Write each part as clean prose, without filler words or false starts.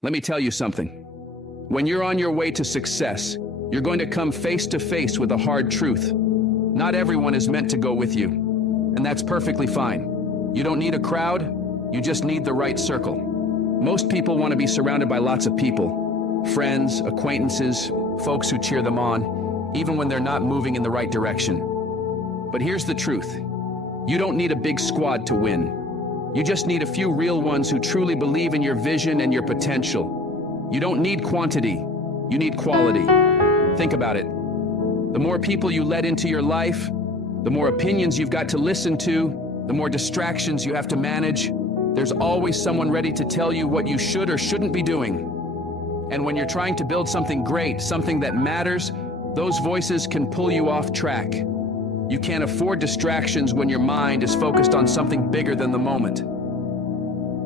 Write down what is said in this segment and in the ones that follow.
Let me tell you something. When you're on your way to success, you're going to come face to face with a hard truth. Not everyone is meant to go with you, and that's perfectly fine. You don't need a crowd, you just need the right circle. Most people want to be surrounded by lots of people, friends, acquaintances, folks who cheer them on, even when they're not moving in the right direction. But here's the truth. You don't need a big squad to win. You just need a few real ones who truly believe in your vision and your potential. You don't need quantity, you need quality. Think about it. The more people you let into your life, the more opinions you've got to listen to, the more distractions you have to manage. There's always someone ready to tell you what you should or shouldn't be doing. And when you're trying to build something great, something that matters, those voices can pull you off track. You can't afford distractions when your mind is focused on something bigger than the moment.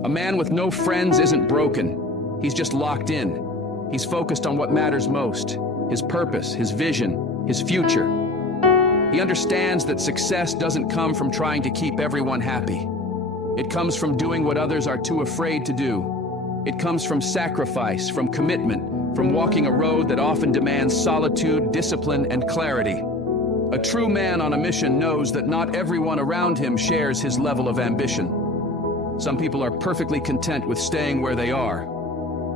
A man with no friends isn't broken. He's just locked in. He's focused on what matters most, his purpose, his vision, his future. He understands that success doesn't come from trying to keep everyone happy. It comes from doing what others are too afraid to do. It comes from sacrifice, from commitment, from walking a road that often demands solitude, discipline, and clarity. A true man on a mission knows that not everyone around him shares his level of ambition. Some people are perfectly content with staying where they are.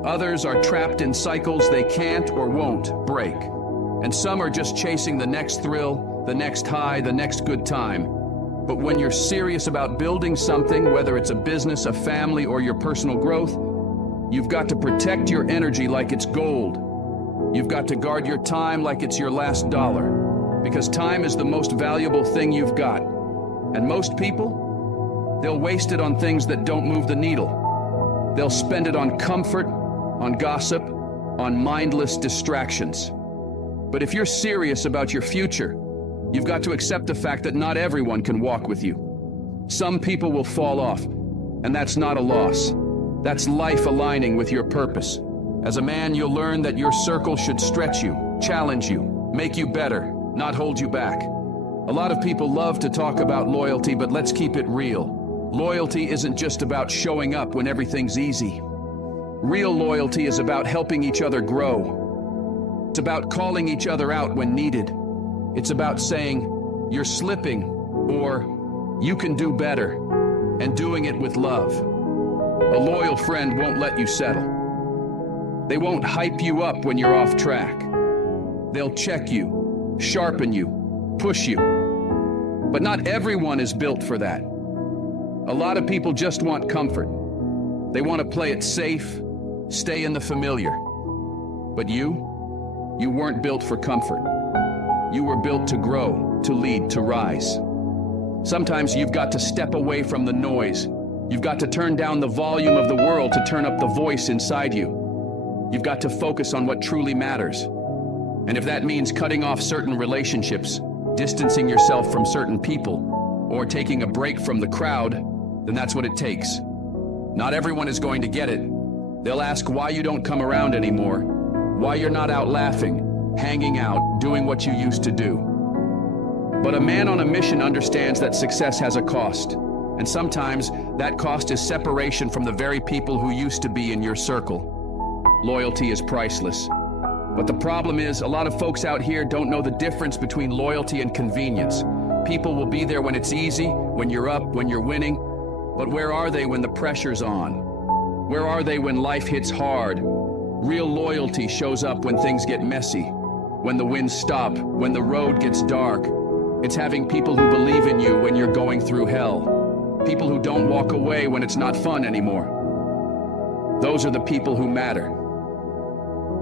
Others are trapped in cycles they can't or won't break. And some are just chasing the next thrill, the next high, the next good time. But when you're serious about building something, whether it's a business, a family, or your personal growth, you've got to protect your energy like it's gold. You've got to guard your time like it's your last dollar. Because time is the most valuable thing you've got. And most people, they'll waste it on things that don't move the needle. They'll spend it on comfort, on gossip, on mindless distractions. But if you're serious about your future, you've got to accept the fact that not everyone can walk with you. Some people will fall off, and that's not a loss. That's life aligning with your purpose. As a man, you'll learn that your circle should stretch you, challenge you, make you better, not hold you back. A lot of people love to talk about loyalty, but let's keep it real. Loyalty isn't just about showing up when everything's easy. Real loyalty is about helping each other grow. It's about calling each other out when needed. It's about saying, "You're slipping," or "You can do better," and doing it with love. A loyal friend won't let you settle. They won't hype you up when you're off track. They'll check you, sharpen you, push you. But not everyone is built for that. A lot of people just want comfort. They want to play it safe, stay in the familiar. But you weren't built for comfort. You were built to grow, to lead, to rise. Sometimes you've got to step away from the noise. You've got to turn down the volume of the world to turn up the voice inside you. You've got to focus on what truly matters. And if that means cutting off certain relationships, distancing yourself from certain people, or taking a break from the crowd, then that's what it takes. Not everyone is going to get it. They'll ask why you don't come around anymore, why you're not out laughing, hanging out, doing what you used to do. But a man on a mission understands that success has a cost, and sometimes that cost is separation from the very people who used to be in your circle. Loyalty is priceless. But the problem is, a lot of folks out here don't know the difference between loyalty and convenience. People will be there when it's easy, when you're up, when you're winning. But where are they when the pressure's on? Where are they when life hits hard? Real loyalty shows up when things get messy, when the winds stop, when the road gets dark. It's having people who believe in you when you're going through hell. People who don't walk away when it's not fun anymore. Those are the people who matter.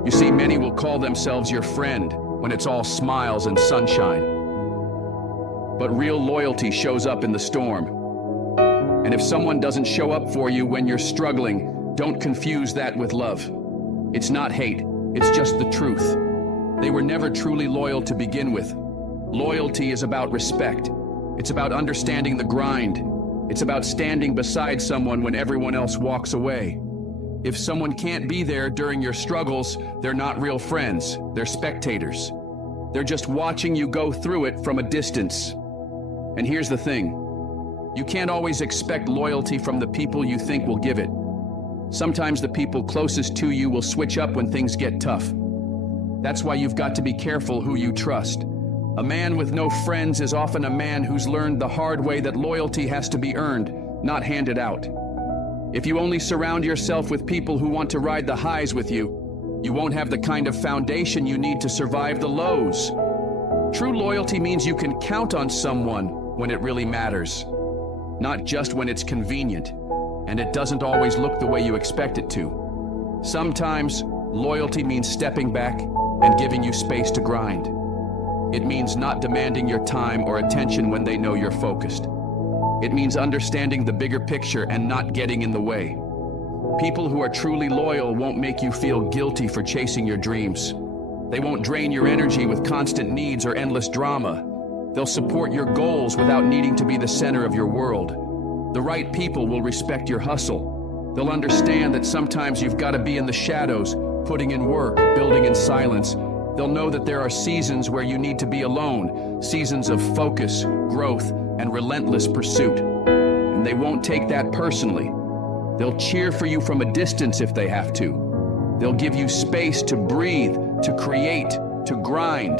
You see, many will call themselves your friend when it's all smiles and sunshine. But real loyalty shows up in the storm. And if someone doesn't show up for you when you're struggling, don't confuse that with love. It's not hate, it's just the truth. They were never truly loyal to begin with. Loyalty is about respect. It's about understanding the grind. It's about standing beside someone when everyone else walks away. If someone can't be there during your struggles, they're not real friends. They're spectators. They're just watching you go through it from a distance. And here's the thing. You can't always expect loyalty from the people you think will give it. Sometimes the people closest to you will switch up when things get tough. That's why you've got to be careful who you trust. A man with no friends is often a man who's learned the hard way that loyalty has to be earned, not handed out. If you only surround yourself with people who want to ride the highs with you, you won't have the kind of foundation you need to survive the lows. True loyalty means you can count on someone when it really matters, not just when it's convenient, and it doesn't always look the way you expect it to. Sometimes, loyalty means stepping back and giving you space to grind. It means not demanding your time or attention when they know you're focused. It means understanding the bigger picture and not getting in the way. People who are truly loyal won't make you feel guilty for chasing your dreams. They won't drain your energy with constant needs or endless drama. They'll support your goals without needing to be the center of your world. The right people will respect your hustle. They'll understand that sometimes you've got to be in the shadows, putting in work, building in silence. They'll know that there are seasons where you need to be alone, seasons of focus, growth, and relentless pursuit. And they won't take that personally. They'll cheer for you from a distance if they have to. They'll give you space to breathe, to create, to grind.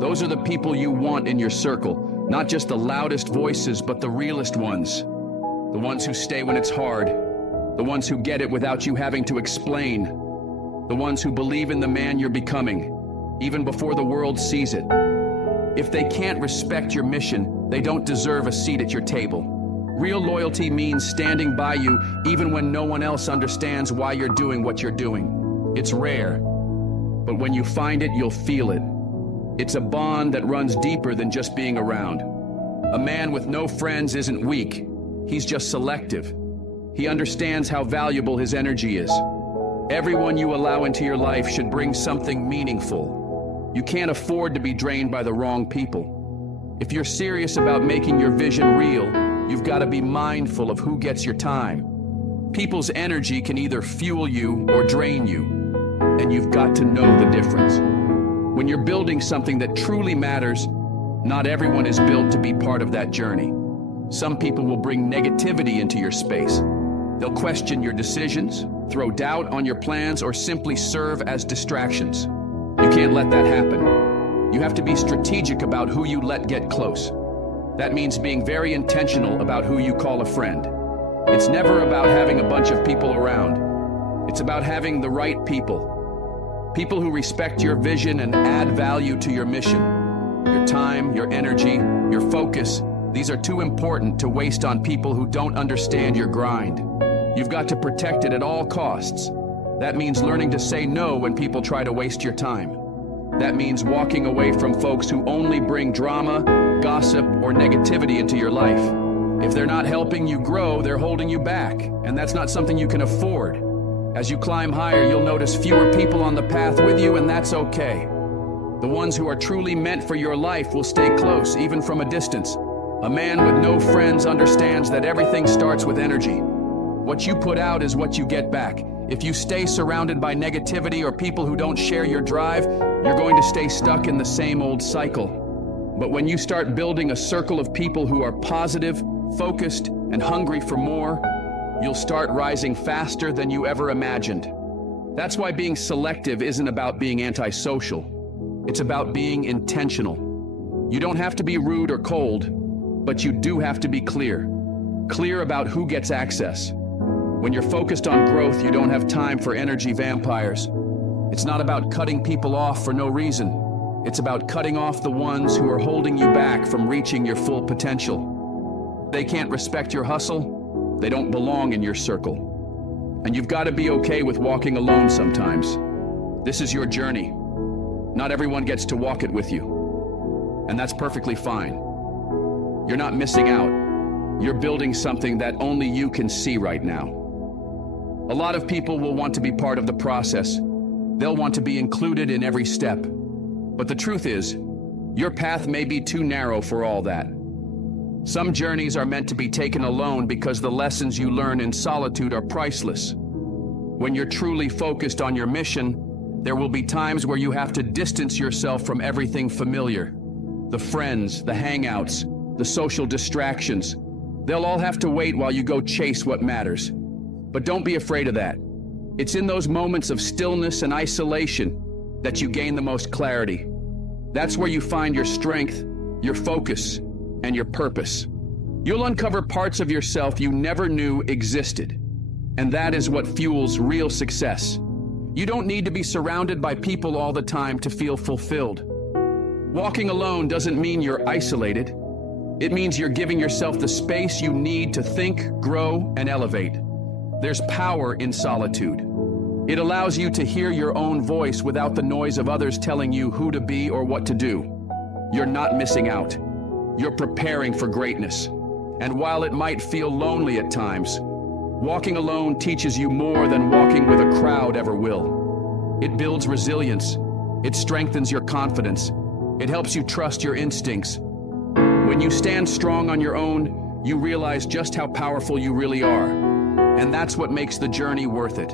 Those are the people you want in your circle, not just the loudest voices, but the realest ones. The ones who stay when it's hard, the ones who get it without you having to explain, the ones who believe in the man you're becoming, even before the world sees it. If they can't respect your mission, they don't deserve a seat at your table. Real loyalty means standing by you even when no one else understands why you're doing what you're doing. It's rare, but when you find it, you'll feel it. It's a bond that runs deeper than just being around. A man with no friends isn't weak. He's just selective. He understands how valuable his energy is. Everyone you allow into your life should bring something meaningful. You can't afford to be drained by the wrong people. If you're serious about making your vision real, you've got to be mindful of who gets your time. People's energy can either fuel you or drain you, and you've got to know the difference. When you're building something that truly matters, not everyone is built to be part of that journey. Some people will bring negativity into your space. They'll question your decisions, throw doubt on your plans, or simply serve as distractions. You can't let that happen. You have to be strategic about who you let get close. That means being very intentional about who you call a friend. It's never about having a bunch of people around. It's about having the right people. People who respect your vision and add value to your mission. Your time, your energy, your focus, these are too important to waste on people who don't understand your grind. You've got to protect it at all costs. That means learning to say no when people try to waste your time. That means walking away from folks who only bring drama, gossip, or negativity into your life. If they're not helping you grow, they're holding you back, and that's not something you can afford. As you climb higher, you'll notice fewer people on the path with you, and that's okay. The ones who are truly meant for your life will stay close, even from a distance. A man with no friends understands that everything starts with energy. What you put out is what you get back. If you stay surrounded by negativity or people who don't share your drive, you're going to stay stuck in the same old cycle. But when you start building a circle of people who are positive, focused, and hungry for more, you'll start rising faster than you ever imagined. That's why being selective isn't about being antisocial. It's about being intentional. You don't have to be rude or cold, but you do have to be clear. Clear about who gets access. When you're focused on growth, you don't have time for energy vampires. It's not about cutting people off for no reason. It's about cutting off the ones who are holding you back from reaching your full potential. They can't respect your hustle. They don't belong in your circle. And you've got to be okay with walking alone sometimes. This is your journey. Not everyone gets to walk it with you. And that's perfectly fine. You're not missing out. You're building something that only you can see right now. A lot of people will want to be part of the process. They'll want to be included in every step. But the truth is, your path may be too narrow for all that. Some journeys are meant to be taken alone because the lessons you learn in solitude are priceless. When you're truly focused on your mission, there will be times where you have to distance yourself from everything familiar. The friends, the hangouts, the social distractions. They'll all have to wait while you go chase what matters. But don't be afraid of that. It's in those moments of stillness and isolation that you gain the most clarity. That's where you find your strength, your focus, and your purpose. You'll uncover parts of yourself you never knew existed. And that is what fuels real success. You don't need to be surrounded by people all the time to feel fulfilled. Walking alone doesn't mean you're isolated. It means you're giving yourself the space you need to think, grow, and elevate. There's power in solitude. It allows you to hear your own voice without the noise of others telling you who to be or what to do. You're not missing out. You're preparing for greatness. And while it might feel lonely at times, walking alone teaches you more than walking with a crowd ever will. It builds resilience. It strengthens your confidence. It helps you trust your instincts. When you stand strong on your own, you realize just how powerful you really are. And that's what makes the journey worth it.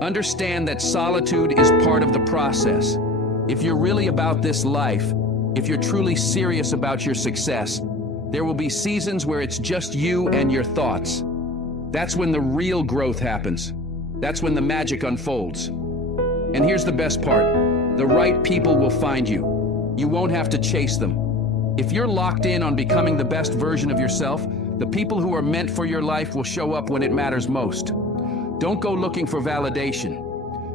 Understand that solitude is part of the process. If you're really about this life, if you're truly serious about your success, there will be seasons where it's just you and your thoughts. That's when the real growth happens. That's when the magic unfolds. And here's the best part. The right people will find you. You won't have to chase them. If you're locked in on becoming the best version of yourself, the people who are meant for your life will show up when it matters most. Don't go looking for validation.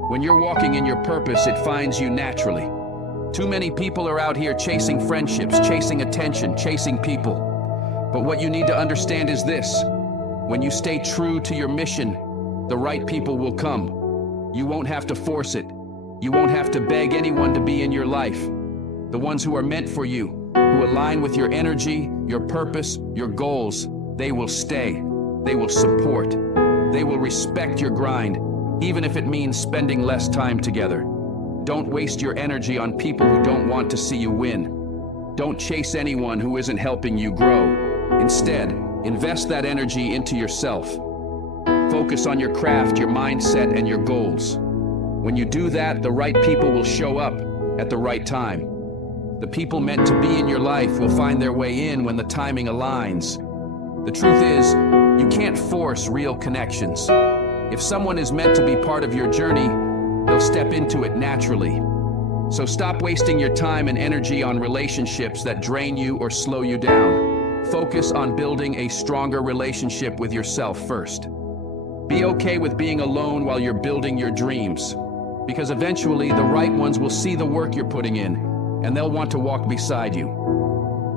When you're walking in your purpose, it finds you naturally. Too many people are out here chasing friendships, chasing attention, chasing people. But what you need to understand is this. When you stay true to your mission, the right people will come. You won't have to force it. You won't have to beg anyone to be in your life. The ones who are meant for you, who align with your energy, your purpose, your goals, they will stay. They will support. They will respect your grind, even if it means spending less time together. Don't waste your energy on people who don't want to see you win. Don't chase anyone who isn't helping you grow. Instead, invest that energy into yourself. Focus on your craft, your mindset, and your goals. When you do that, the right people will show up at the right time. The people meant to be in your life will find their way in when the timing aligns. The truth is, you can't force real connections. If someone is meant to be part of your journey, they'll step into it naturally. So stop wasting your time and energy on relationships that drain you or slow you down. Focus on building a stronger relationship with yourself first. Be okay with being alone while you're building your dreams, because eventually the right ones will see the work you're putting in, and they'll want to walk beside you.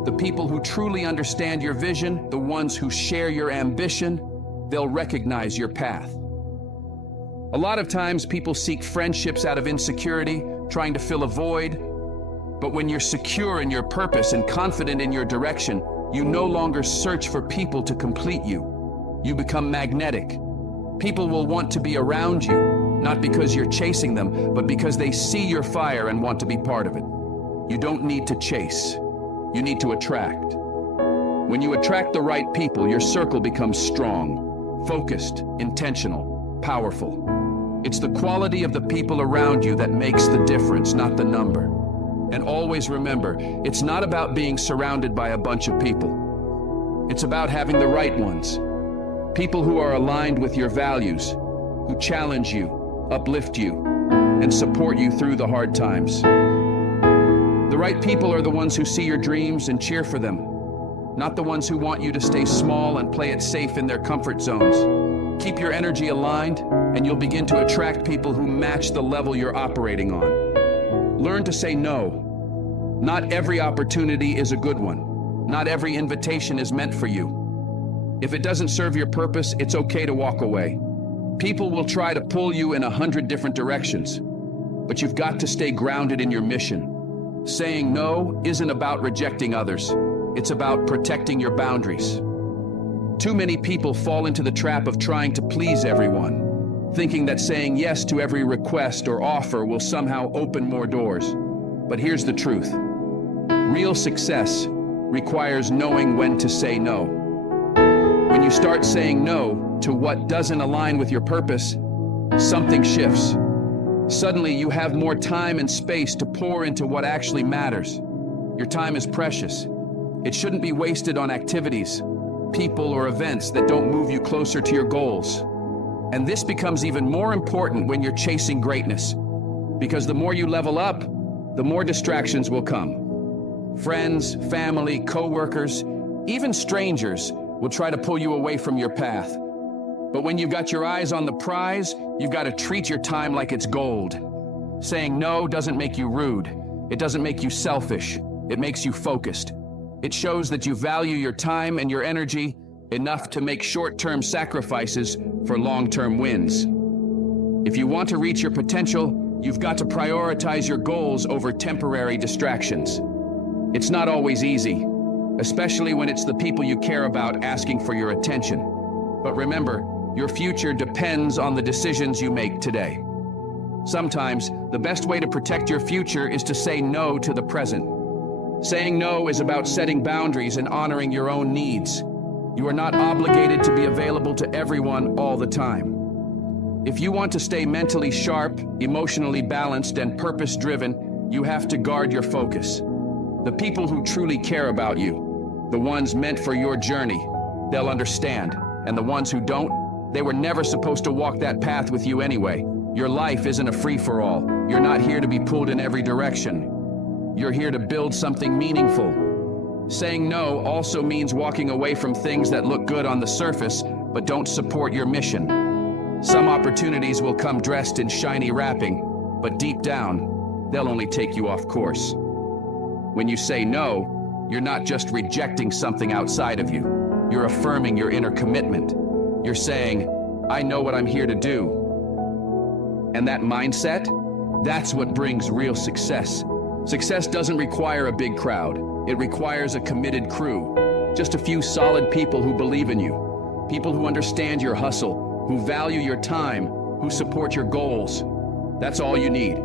The people who truly understand your vision, the ones who share your ambition, they'll recognize your path. A lot of times people seek friendships out of insecurity, trying to fill a void. But when you're secure in your purpose and confident in your direction, you no longer search for people to complete you. You become magnetic. People will want to be around you, not because you're chasing them, but because they see your fire and want to be part of it. You don't need to chase. You need to attract. When you attract the right people, your circle becomes strong, focused, intentional, powerful. It's the quality of the people around you that makes the difference, not the number. And always remember, it's not about being surrounded by a bunch of people. It's about having the right ones. People who are aligned with your values, who challenge you, uplift you, and support you through the hard times. The right people are the ones who see your dreams and cheer for them, not the ones who want you to stay small and play it safe in their comfort zones. Keep your energy aligned, and you'll begin to attract people who match the level you're operating on. Learn to say no. Not every opportunity is a good one. Not every invitation is meant for you. If it doesn't serve your purpose, it's okay to walk away. People will try to pull you in 100 different directions, but you've got to stay grounded in your mission. Saying no isn't about rejecting others. It's about protecting your boundaries. Too many people fall into the trap of trying to please everyone, thinking that saying yes to every request or offer will somehow open more doors. But here's the truth. Real success requires knowing when to say no. When you start saying no to what doesn't align with your purpose, something shifts. Suddenly, you have more time and space to pour into what actually matters. Your time is precious. It shouldn't be wasted on activities, people, or events that don't move you closer to your goals. And this becomes even more important when you're chasing greatness, because the more you level up, the more distractions will come. Friends, family, co-workers, even strangers will try to pull you away from your path. But when you've got your eyes on the prize, you've got to treat your time like it's gold. Saying no doesn't make you rude. It doesn't make you selfish. It makes you focused. It shows that you value your time and your energy enough to make short-term sacrifices for long-term wins. If you want to reach your potential, you've got to prioritize your goals over temporary distractions. It's not always easy, especially when it's the people you care about asking for your attention. But remember, your future depends on the decisions you make today. Sometimes, the best way to protect your future is to say no to the present. Saying no is about setting boundaries and honoring your own needs. You are not obligated to be available to everyone all the time. If you want to stay mentally sharp, emotionally balanced, and purpose-driven, you have to guard your focus. The people who truly care about you, the ones meant for your journey, they'll understand. And the ones who don't, they were never supposed to walk that path with you anyway. Your life isn't a free-for-all. You're not here to be pulled in every direction. You're here to build something meaningful. Saying no also means walking away from things that look good on the surface, but don't support your mission. Some opportunities will come dressed in shiny wrapping, but deep down, they'll only take you off course. When you say no, you're not just rejecting something outside of you. You're affirming your inner commitment. You're saying, I know what I'm here to do. And that mindset, that's what brings real success. Success doesn't require a big crowd. It requires a committed crew. Just a few solid people who believe in you. People who understand your hustle, who value your time, who support your goals. That's all you need.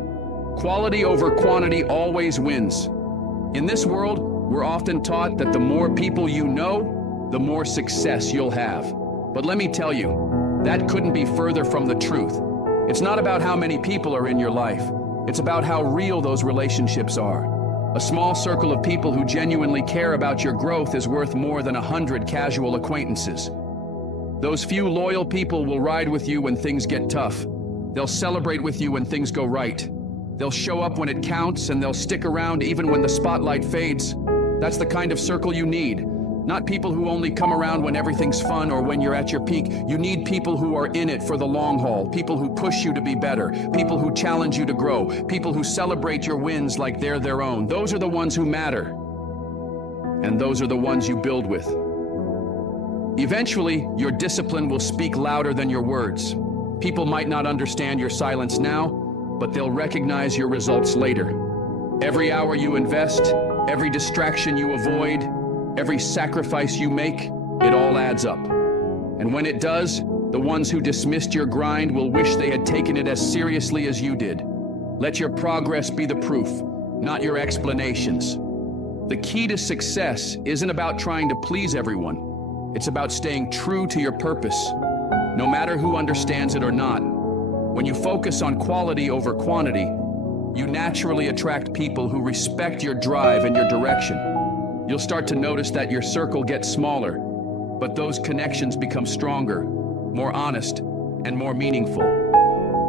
Quality over quantity always wins. In this world, we're often taught that the more people you know, the more success you'll have. But let me tell you, that couldn't be further from the truth. It's not about how many people are in your life. It's about how real those relationships are. A small circle of people who genuinely care about your growth is worth more than 100 casual acquaintances. Those few loyal people will ride with you when things get tough. They'll celebrate with you when things go right. They'll show up when it counts, and they'll stick around even when the spotlight fades. That's the kind of circle you need. Not people who only come around when everything's fun or when you're at your peak. You need people who are in it for the long haul, people who push you to be better, people who challenge you to grow, people who celebrate your wins like they're their own. Those are the ones who matter. And those are the ones you build with. Eventually, your discipline will speak louder than your words. People might not understand your silence now, but they'll recognize your results later. Every hour you invest, every distraction you avoid, every sacrifice you make, it all adds up. And when it does, the ones who dismissed your grind will wish they had taken it as seriously as you did. Let your progress be the proof, not your explanations. The key to success isn't about trying to please everyone. It's about staying true to your purpose, no matter who understands it or not. When you focus on quality over quantity, you naturally attract people who respect your drive and your direction. You'll start to notice that your circle gets smaller, but those connections become stronger, more honest, and more meaningful.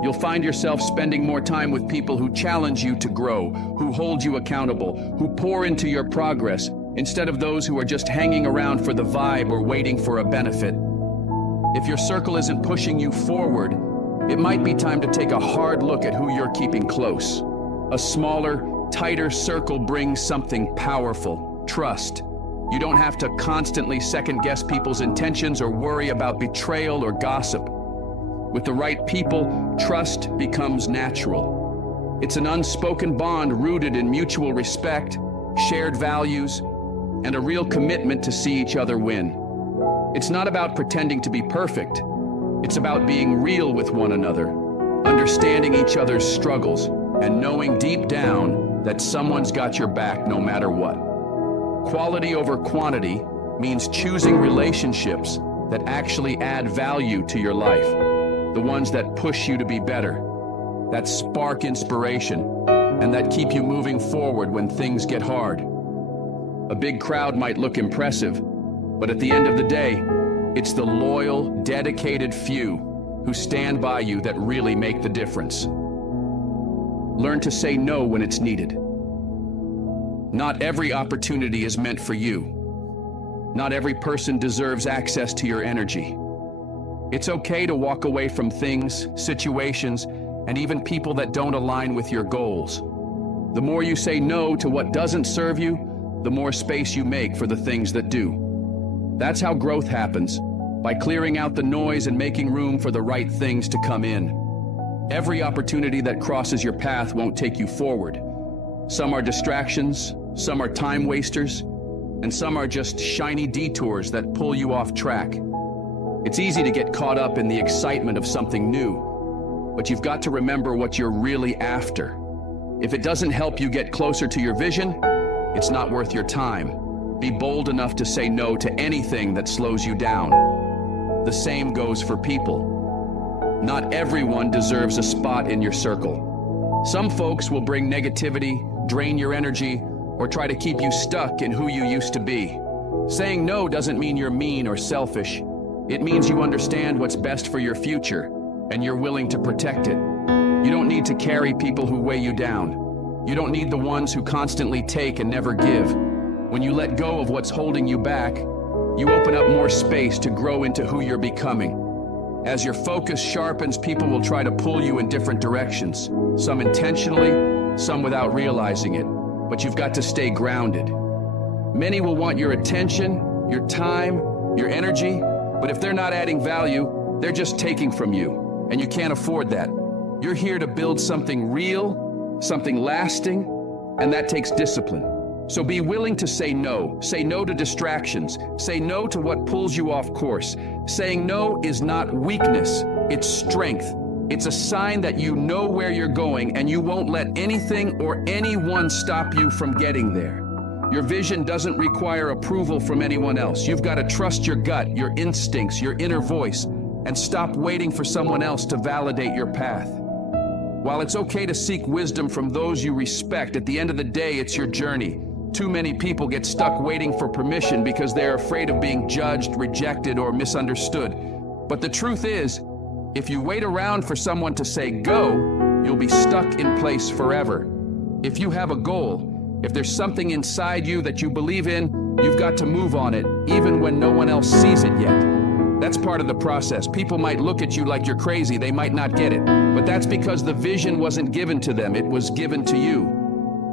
You'll find yourself spending more time with people who challenge you to grow, who hold you accountable, who pour into your progress, instead of those who are just hanging around for the vibe or waiting for a benefit. If your circle isn't pushing you forward, it might be time to take a hard look at who you're keeping close. A smaller, tighter circle brings something powerful. Trust. You don't have to constantly second-guess people's intentions or worry about betrayal or gossip. With the right people, trust becomes natural. It's an unspoken bond rooted in mutual respect, shared values, and a real commitment to see each other win. It's not about pretending to be perfect. It's about being real with one another, understanding each other's struggles, and knowing deep down that someone's got your back no matter what. Quality over quantity means choosing relationships that actually add value to your life, the ones that push you to be better, that spark inspiration, and that keep you moving forward when things get hard. A big crowd might look impressive, but at the end of the day, it's the loyal, dedicated few, who stand by you that really make the difference. Learn to say no when it's needed. Not every opportunity is meant for you. Not every person deserves access to your energy. It's okay to walk away from things, situations, and even people that don't align with your goals. The more you say no to what doesn't serve you, the more space you make for the things that do. That's how growth happens, by clearing out the noise and making room for the right things to come in. Every opportunity that crosses your path won't take you forward. Some are distractions, some are time wasters, and some are just shiny detours that pull you off track. It's easy to get caught up in the excitement of something new, but you've got to remember what you're really after. If it doesn't help you get closer to your vision, it's not worth your time. Be bold enough to say no to anything that slows you down. The same goes for people. Not everyone deserves a spot in your circle. Some folks will bring negativity, drain your energy, or try to keep you stuck in who you used to be. Saying no doesn't mean you're mean or selfish. It means you understand what's best for your future, and you're willing to protect it. You don't need to carry people who weigh you down. You don't need the ones who constantly take and never give. When you let go of what's holding you back, you open up more space to grow into who you're becoming. As your focus sharpens, people will try to pull you in different directions, some intentionally, some without realizing it, but you've got to stay grounded. Many will want your attention, your time, your energy, but if they're not adding value, they're just taking from you, and you can't afford that. You're here to build something real, something lasting, and that takes discipline. So be willing to say no. Say no to distractions. Say no to what pulls you off course. Saying no is not weakness, it's strength. It's a sign that you know where you're going and you won't let anything or anyone stop you from getting there. Your vision doesn't require approval from anyone else. You've got to trust your gut, your instincts, your inner voice, and stop waiting for someone else to validate your path. While it's okay to seek wisdom from those you respect, at the end of the day, it's your journey. Too many people get stuck waiting for permission because they're afraid of being judged, rejected, or misunderstood. But the truth is, if you wait around for someone to say go, you'll be stuck in place forever. If you have a goal, if there's something inside you that you believe in, you've got to move on it, even when no one else sees it yet. That's part of the process. People might look at you like you're crazy, they might not get it. But that's because the vision wasn't given to them, it was given to you.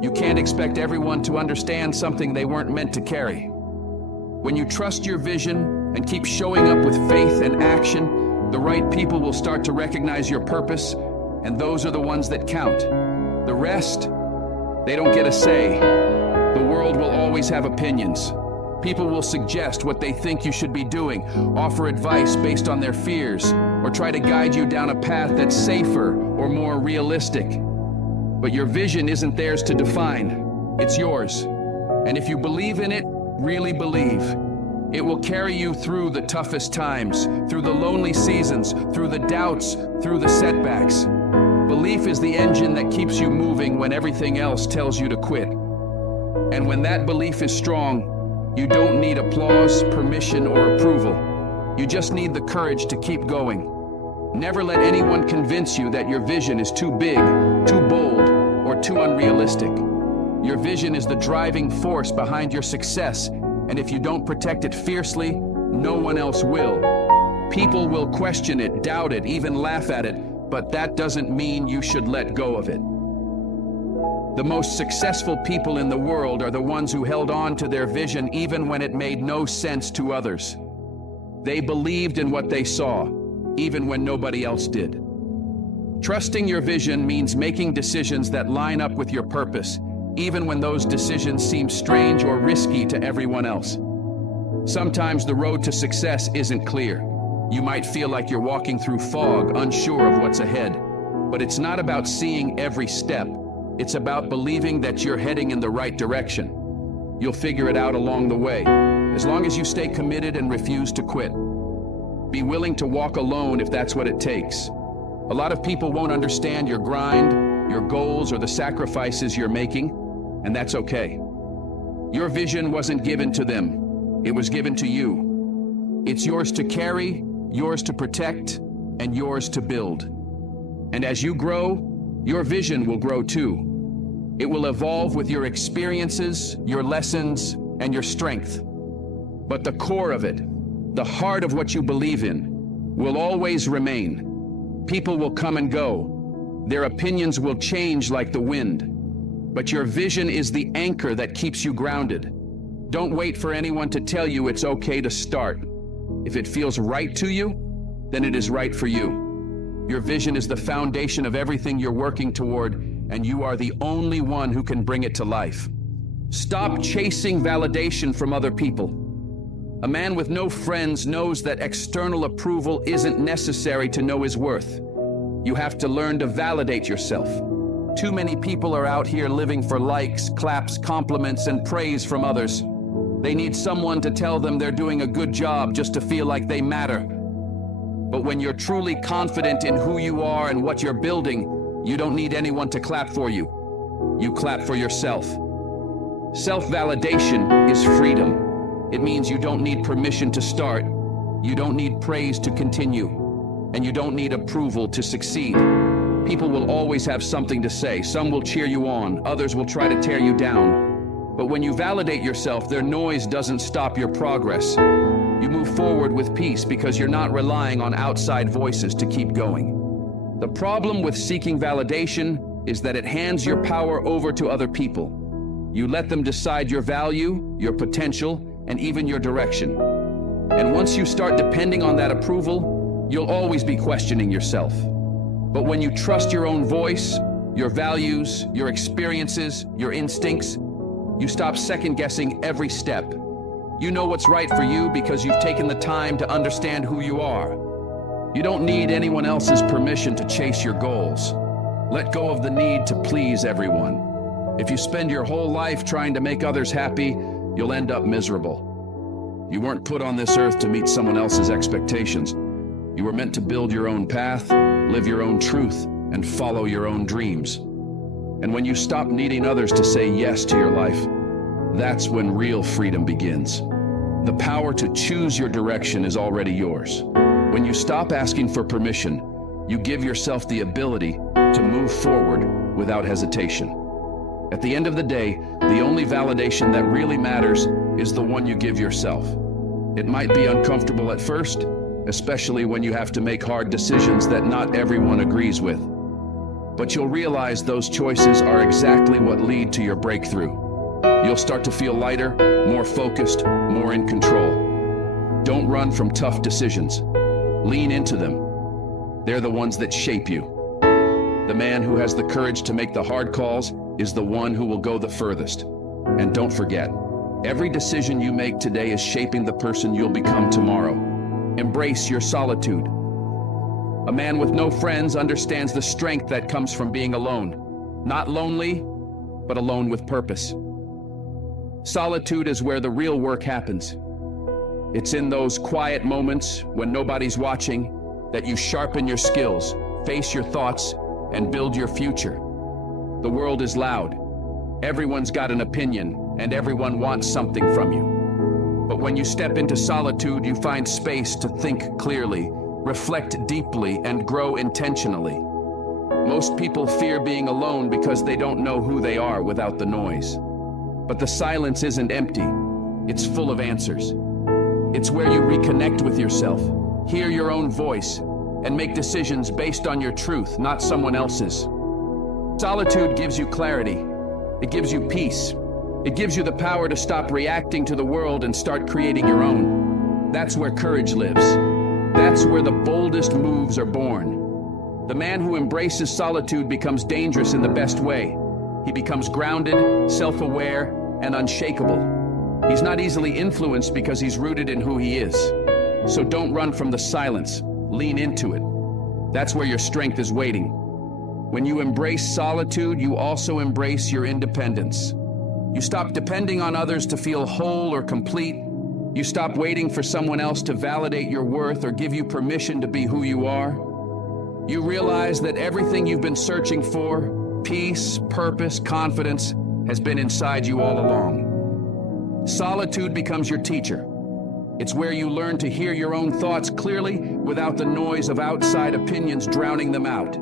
You can't expect everyone to understand something they weren't meant to carry. When you trust your vision and keep showing up with faith and action, the right people will start to recognize your purpose, and those are the ones that count. The rest, they don't get a say. The world will always have opinions. People will suggest what they think you should be doing, offer advice based on their fears, or try to guide you down a path that's safer or more realistic. But your vision isn't theirs to define, it's yours. And if you believe in it, really believe, it will carry you through the toughest times, through the lonely seasons, through the doubts, through the setbacks. Belief is the engine that keeps you moving when everything else tells you to quit. And when that belief is strong, you don't need applause, permission, or approval. You just need the courage to keep going. Never let anyone convince you that your vision is too big, too bold, or too unrealistic. Your vision is the driving force behind your success, and if you don't protect it fiercely, no one else will. People will question it, doubt it, even laugh at it, but that doesn't mean you should let go of it. The most successful people in the world are the ones who held on to their vision even when it made no sense to others. They believed in what they saw, even when nobody else did. Trusting your vision means making decisions that line up with your purpose, even when those decisions seem strange or risky to everyone else. Sometimes the road to success isn't clear. You might feel like you're walking through fog, unsure of what's ahead. But it's not about seeing every step. It's about believing that you're heading in the right direction. You'll figure it out along the way, as long as you stay committed and refuse to quit. Be willing to walk alone if that's what it takes. A lot of people won't understand your grind, your goals, or the sacrifices you're making, and that's okay. Your vision wasn't given to them, it was given to you. It's yours to carry, yours to protect, and yours to build. And as you grow, your vision will grow too. It will evolve with your experiences, your lessons, and your strength. But the core of it, the heart of what you believe in, will always remain. People will come and go. Their opinions will change like the wind. But your vision is the anchor that keeps you grounded. Don't wait for anyone to tell you it's okay to start. If it feels right to you, then it is right for you. Your vision is the foundation of everything you're working toward, and you are the only one who can bring it to life. Stop chasing validation from other people. A man with no friends knows that external approval isn't necessary to know his worth. You have to learn to validate yourself. Too many people are out here living for likes, claps, compliments, and praise from others. They need someone to tell them they're doing a good job just to feel like they matter. But when you're truly confident in who you are and what you're building, you don't need anyone to clap for you. You clap for yourself. Self-validation is freedom. It means you don't need permission to start. You don't need praise to continue. And you don't need approval to succeed. People will always have something to say. Some will cheer you on. Others will try to tear you down. But when you validate yourself, their noise doesn't stop your progress. You move forward with peace because you're not relying on outside voices to keep going. The problem with seeking validation is that it hands your power over to other people. You let them decide your value, your potential, and even your direction. And once you start depending on that approval, you'll always be questioning yourself. But when you trust your own voice, your values, your experiences, your instincts, you stop second-guessing every step. You know what's right for you because you've taken the time to understand who you are. You don't need anyone else's permission to chase your goals. Let go of the need to please everyone. If you spend your whole life trying to make others happy, you'll end up miserable. You weren't put on this earth to meet someone else's expectations. You were meant to build your own path, live your own truth, and follow your own dreams. And when you stop needing others to say yes to your life, that's when real freedom begins. The power to choose your direction is already yours. When you stop asking for permission, you give yourself the ability to move forward without hesitation. At the end of the day, the only validation that really matters is the one you give yourself. It might be uncomfortable at first, especially when you have to make hard decisions that not everyone agrees with. But you'll realize those choices are exactly what lead to your breakthrough. You'll start to feel lighter, more focused, more in control. Don't run from tough decisions. Lean into them. They're the ones that shape you. The man who has the courage to make the hard calls is the one who will go the furthest. And don't forget, every decision you make today is shaping the person you'll become tomorrow. Embrace your solitude. A man with no friends understands the strength that comes from being alone. Not lonely, but alone with purpose. Solitude is where the real work happens. It's in those quiet moments when nobody's watching that you sharpen your skills, face your thoughts, and build your future. The world is loud. Everyone's got an opinion, and everyone wants something from you. But when you step into solitude, you find space to think clearly, reflect deeply, and grow intentionally. Most people fear being alone because they don't know who they are without the noise. But the silence isn't empty. It's full of answers. It's where you reconnect with yourself, hear your own voice, and make decisions based on your truth, not someone else's. Solitude gives you clarity. It gives you peace. It gives you the power to stop reacting to the world and start creating your own. That's where courage lives. That's where the boldest moves are born. The man who embraces solitude becomes dangerous in the best way. He becomes grounded, self-aware, and unshakable. He's not easily influenced because he's rooted in who he is. So don't run from the silence. Lean into it. That's where your strength is waiting. When you embrace solitude, you also embrace your independence. You stop depending on others to feel whole or complete. You stop waiting for someone else to validate your worth or give you permission to be who you are. You realize that everything you've been searching for, peace, purpose, confidence, has been inside you all along. Solitude becomes your teacher. It's where you learn to hear your own thoughts clearly without the noise of outside opinions drowning them out.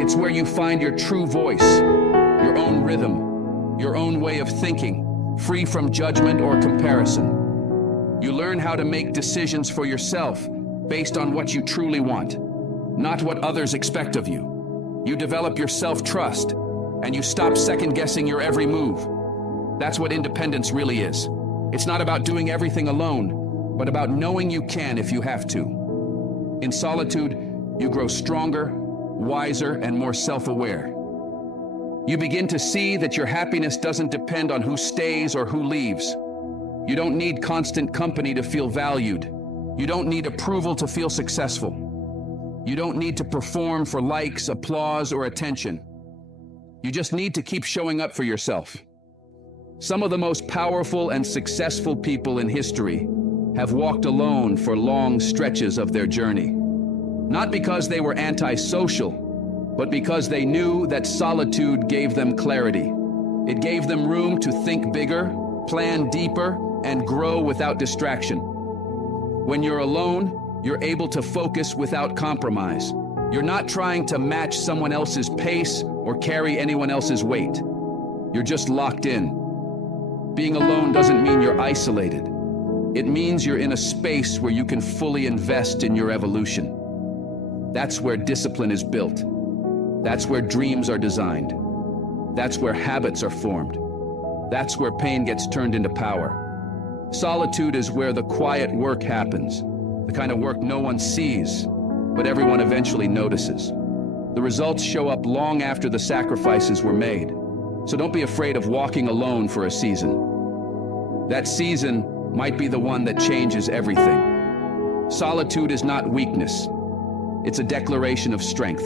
It's where you find your true voice, your own rhythm, your own way of thinking, free from judgment or comparison. You learn how to make decisions for yourself based on what you truly want, not what others expect of you. You develop your self-trust, and you stop second-guessing your every move. That's what independence really is. It's not about doing everything alone, but about knowing you can if you have to. In solitude, you grow stronger, wiser, and more self-aware. You begin to see that your happiness doesn't depend on who stays or who leaves. You don't need constant company to feel valued. You don't need approval to feel successful. You don't need to perform for likes, applause, or attention. You just need to keep showing up for yourself. Some of the most powerful and successful people in history have walked alone for long stretches of their journey. Not because they were antisocial, but because they knew that solitude gave them clarity. It gave them room to think bigger, plan deeper, and grow without distraction. When you're alone, you're able to focus without compromise. You're not trying to match someone else's pace or carry anyone else's weight. You're just locked in. Being alone doesn't mean you're isolated. It means you're in a space where you can fully invest in your evolution. That's where discipline is built. That's where dreams are designed. That's where habits are formed. That's where pain gets turned into power. Solitude is where the quiet work happens, the kind of work no one sees, but everyone eventually notices. The results show up long after the sacrifices were made. So don't be afraid of walking alone for a season. That season might be the one that changes everything. Solitude is not weakness. It's a declaration of strength.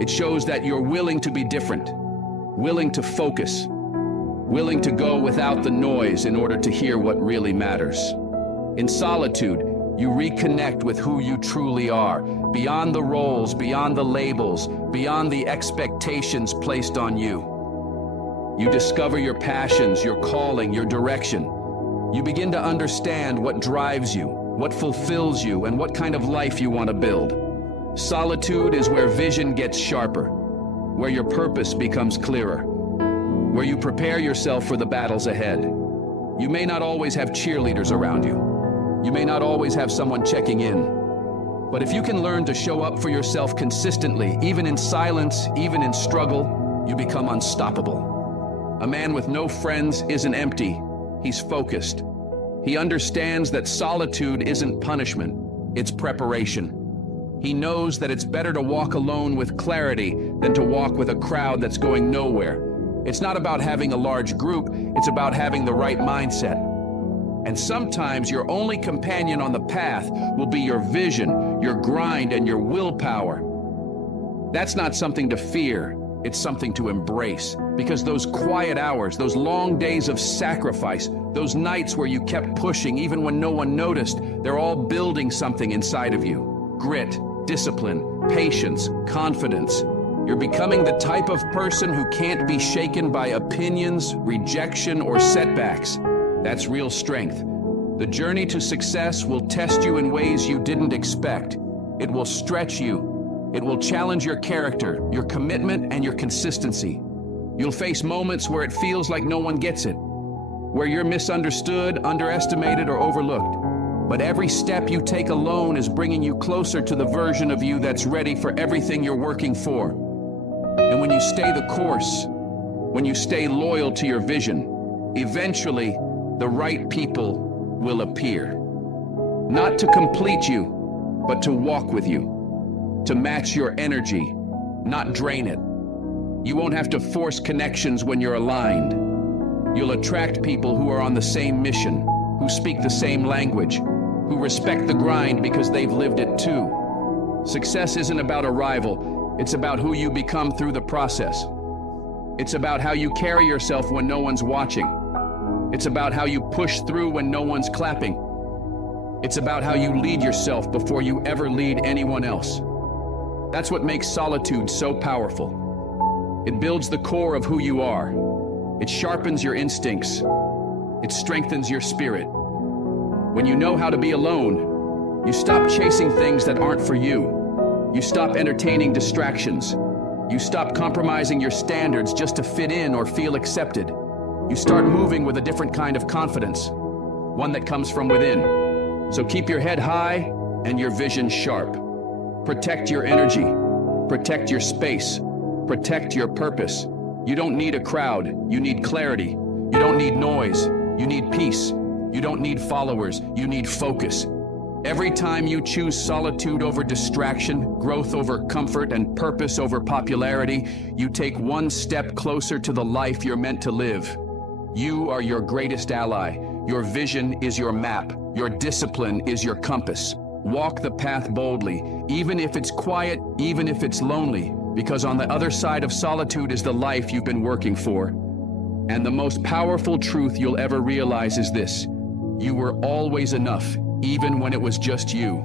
It shows that you're willing to be different, willing to focus, willing to go without the noise in order to hear what really matters. In solitude, you reconnect with who you truly are, beyond the roles, beyond the labels, beyond the expectations placed on you. You discover your passions, your calling, your direction. You begin to understand what drives you, what fulfills you, and what kind of life you want to build. Solitude is where vision gets sharper, where your purpose becomes clearer, where you prepare yourself for the battles ahead. You may not always have cheerleaders around you. You may not always have someone checking in. But if you can learn to show up for yourself consistently, even in silence, even in struggle, you become unstoppable. A man with no friends isn't empty. He's focused. He understands that solitude isn't punishment, it's preparation. He knows that it's better to walk alone with clarity than to walk with a crowd that's going nowhere. It's not about having a large group, it's about having the right mindset. And sometimes your only companion on the path will be your vision, your grind, and your willpower. That's not something to fear, it's something to embrace. Because those quiet hours, those long days of sacrifice, those nights where you kept pushing even when no one noticed, they're all building something inside of you. Grit, discipline, patience, confidence. You're becoming the type of person who can't be shaken by opinions, rejection, or setbacks. That's real strength. The journey to success will test you in ways you didn't expect. It will stretch you. It will challenge your character, your commitment, and your consistency. You'll face moments where it feels like no one gets it, where you're misunderstood, underestimated, or overlooked. But every step you take alone is bringing you closer to the version of you that's ready for everything you're working for. And when you stay the course, when you stay loyal to your vision, eventually the right people will appear. Not to complete you, but to walk with you, to match your energy, not drain it. You won't have to force connections when you're aligned. You'll attract people who are on the same mission, who speak the same language, who respect the grind because they've lived it too. Success isn't about arrival, it's about who you become through the process. It's about how you carry yourself when no one's watching. It's about how you push through when no one's clapping. It's about how you lead yourself before you ever lead anyone else. That's what makes solitude so powerful. It builds the core of who you are. It sharpens your instincts. It strengthens your spirit. When you know how to be alone, you stop chasing things that aren't for you. You stop entertaining distractions. You stop compromising your standards just to fit in or feel accepted. You start moving with a different kind of confidence, one that comes from within. So keep your head high and your vision sharp. Protect your energy. Protect your space. Protect your purpose. You don't need a crowd. You need clarity. You don't need noise. You need peace. You don't need followers. You need focus. Every time you choose solitude over distraction, growth over comfort, and purpose over popularity, you take one step closer to the life you're meant to live. You are your greatest ally. Your vision is your map. Your discipline is your compass. Walk the path boldly, even if it's quiet, even if it's lonely, because on the other side of solitude is the life you've been working for. And the most powerful truth you'll ever realize is this: you were always enough, even when it was just you.